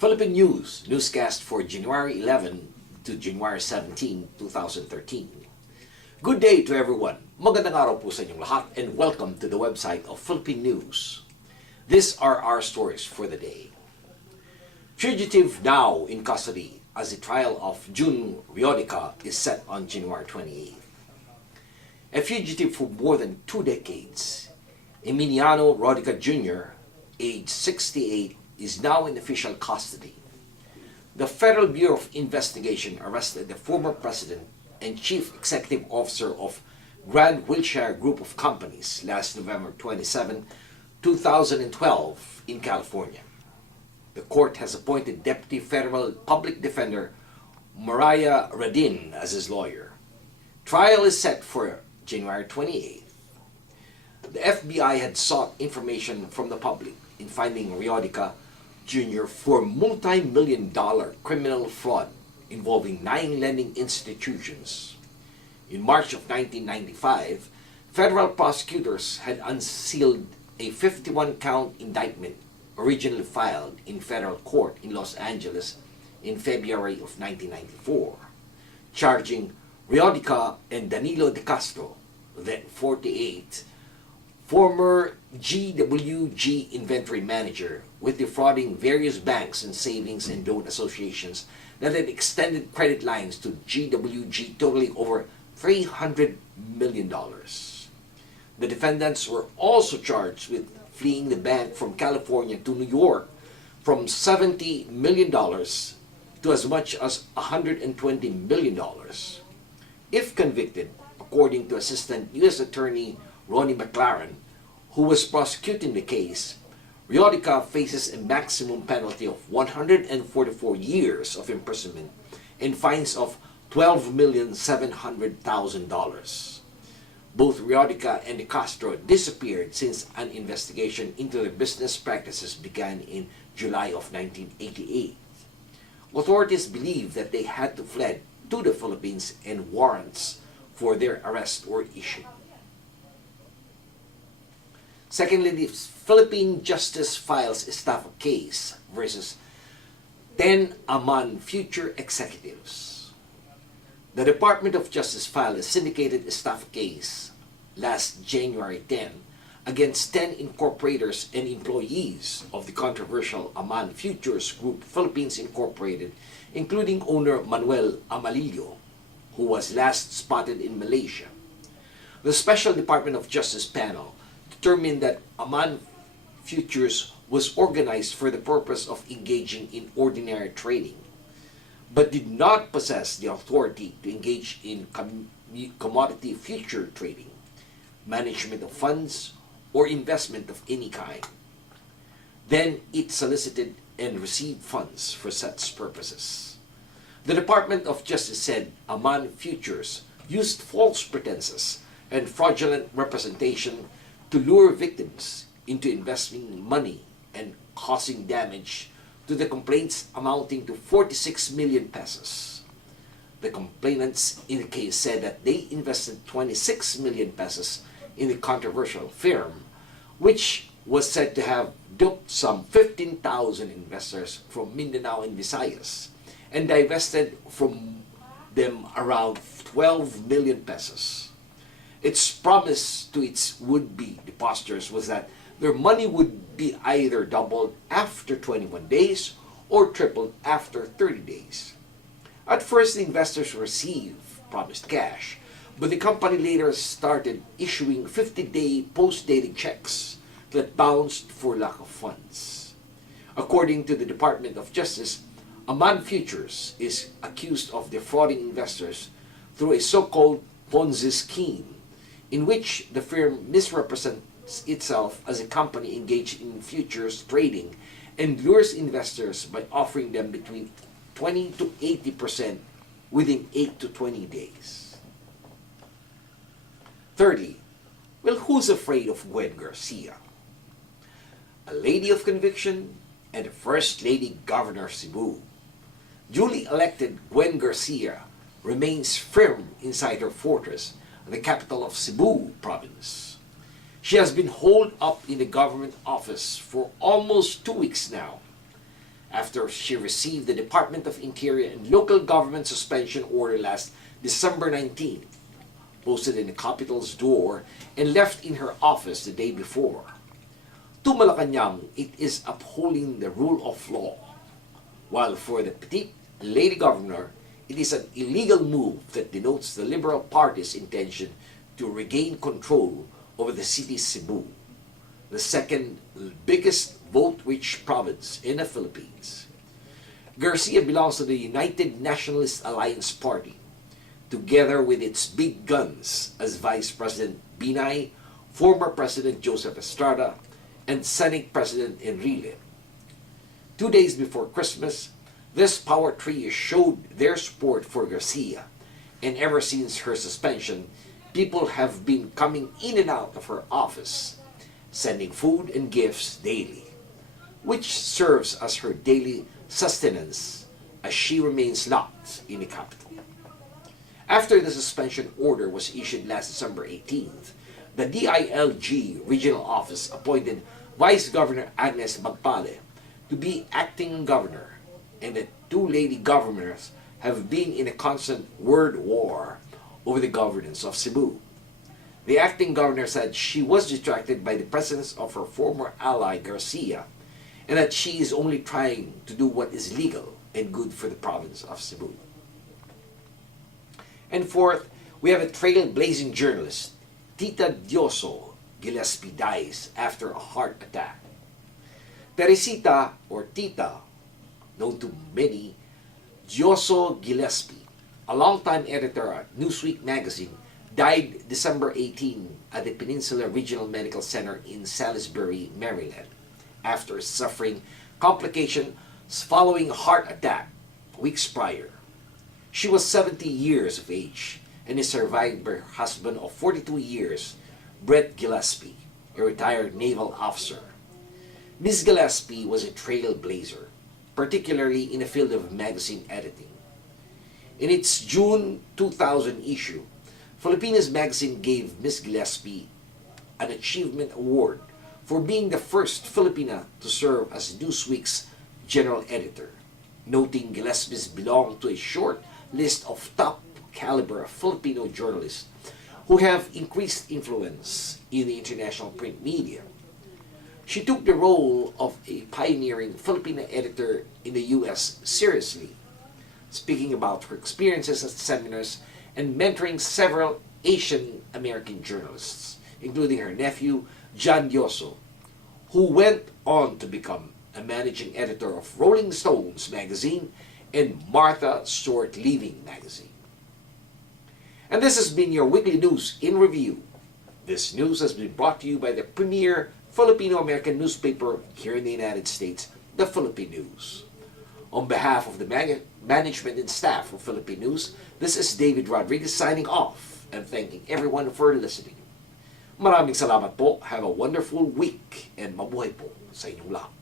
Philippine News, newscast for January 11 to January 17, 2013. Good day to everyone. Magandang araw po sa inyong lahat and welcome to the website of Philippine News. These are our stories for the day. Fugitive now in custody as the trial of June Veronica is set on January 28. A fugitive for more than 2 decades, Emiliano Veronica Jr., age 68, is now in official custody. The Federal Bureau of Investigation arrested the former president and chief executive officer of Grand Wilshire Group of Companies last November 27, 2012 in California. The court has appointed Deputy Federal Public Defender Mariah Radin as his lawyer. Trial is set for January 28th. The FBI had sought information from the public in finding Veronica Jr. for multi-million-dollar criminal fraud involving 9 lending institutions. In March of 1995, federal prosecutors had unsealed a 51-count indictment originally filed in federal court in Los Angeles in February of 1994, charging Veronica and Danilo De Castro, then 48, former GWG inventory manager, with defrauding various banks and savings and loan associations that had extended credit lines to GWG totaling over $300 million. The defendants were also charged with fleeing the bank from California to New York from $70 million to as much as $120 million. If convicted, according to Assistant U.S. Attorney Ronnie McLaren, who was prosecuting the case, Veronica faces a maximum penalty of 144 years of imprisonment and fines of $12,700,000. Both Veronica and De Castro disappeared since an investigation into their business practices began in July of 1988. Authorities believe that they had to flee to the Philippines and warrants for their arrest were issued. Secondly, the Philippine Justice files estafa case versus 10 Aman future executives. The Department of Justice filed a syndicated estafa case last January 10 against 10 incorporators and employees of the controversial Aman Futures Group Philippines Incorporated, including owner Manuel Amalillo, who was last spotted in Malaysia. The Special Department of Justice panel determined that Aman Futures was organized for the purpose of engaging in ordinary trading, but did not possess the authority to engage in commodity future trading, management of funds, or investment of any kind. Then it solicited and received funds for such purposes. The Department of Justice said Aman Futures used false pretenses and fraudulent representation to lure victims into investing money and causing damage to the complaints amounting to 46 million pesos. The complainants in the case said that they invested 26 million pesos in the controversial firm, which was said to have duped some 15,000 investors from Mindanao and Visayas and divested from them around 12 million pesos. Its promise to its would-be depositors was that their money would be either doubled after 21 days or tripled after 30 days. At first, the investors received promised cash, but the company later started issuing 50-day post-dated checks that bounced for lack of funds. According to the Department of Justice, Aman Futures is accused of defrauding investors through a so-called Ponzi scheme, in which the firm misrepresents itself as a company engaged in futures trading and lures investors by offering them between 20 to 80% within 8 to 20 days. Thirdly, well, who's afraid of Gwen Garcia? A lady of conviction and the First Lady Governor of Cebu. Duly elected Gwen Garcia remains firm inside her fortress, the capital of Cebu province. She has been holed up in the government office for almost 2 weeks now. after she received the Department of Interior and Local Government suspension order last December 19, posted in the Capitol's door, and left in her office the day before. To Malacanang, it is upholding the rule of law, while for the petite lady governor, it is an illegal move that denotes the Liberal Party's intention to regain control over the city's Cebu, the second biggest vote-rich province in the Philippines. Garcia belongs to the United Nationalist Alliance Party, together with its big guns as Vice President Binay, former President Joseph Estrada, and Senate President Enrile. 2 days before Christmas, this power trio showed their support for Garcia, and ever since her suspension, people have been coming in and out of her office, sending food and gifts daily, which serves as her daily sustenance as she remains locked in the capital. After the suspension order was issued last December 18th, the DILG regional office appointed Vice Governor Agnes Magpale to be acting governor, and the two lady governors have been in a constant word war over the governance of Cebu. The acting governor said she was distracted by the presence of her former ally Garcia, and that she is only trying to do what is legal and good for the province of Cebu. And fourth, we have a trailblazing journalist, Tita Joso Gillespie, dies after a heart attack. Teresita, or Tita, known to many, Joso Gillespie, a longtime editor at Newsweek magazine, died December 18 at the Peninsula Regional Medical Center in Salisbury, Maryland, after suffering complications following a heart attack weeks prior. She was 70 years of age and is survived by her husband of 42 years, Brett Gillespie, a retired naval officer. Ms. Gillespie was a trailblazer, particularly in the field of magazine editing. In its June 2000 issue, Filipinas magazine gave Ms. Gillespie an Achievement Award for being the first Filipina to serve as Newsweek's general editor, noting Gillespie's belonged to a short list of top caliber Filipino journalists who have increased influence in the international print media. She took the role of a pioneering Filipina editor in the U.S. seriously, speaking about her experiences at seminars and mentoring several Asian American journalists, including her nephew, John Joso, who went on to become a managing editor of Rolling Stones magazine and Martha Stewart Living magazine. And this has been your weekly news in review. This news has been brought to you by the premier Filipino-American newspaper here in the United States, the Philippine News. On behalf of the management and staff of Philippine News, this is David Rodriguez signing off and thanking everyone for listening. Maraming salamat po. Have a wonderful week and mabuhay po sa inyong lahat.